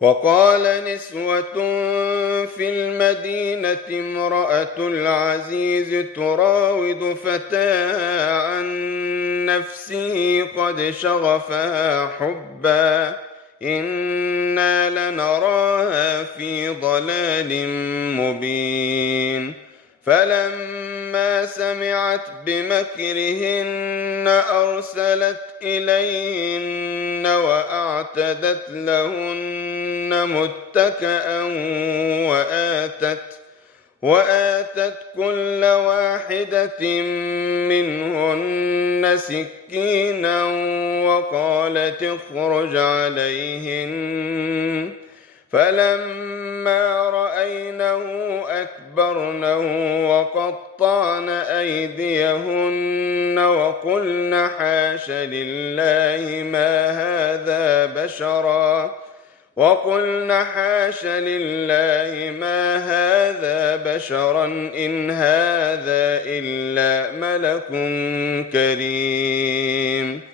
وقال نسوة في المدينة امرأة العزيز تراود فتاها عن نفسه قد شغفها حبا إنا لنراها في ضلال مبين فلما سمعت بمكرهن أرسلت إليهن وأعتدت لهن متكئا وآتت كل واحدة منهن سكينا وقالت اخرج عليهن فلما رأينه أكبرنه وقطعن أيديهن وقلن حاش لله ما هذا بشرا إن هذا إلا ملك كريم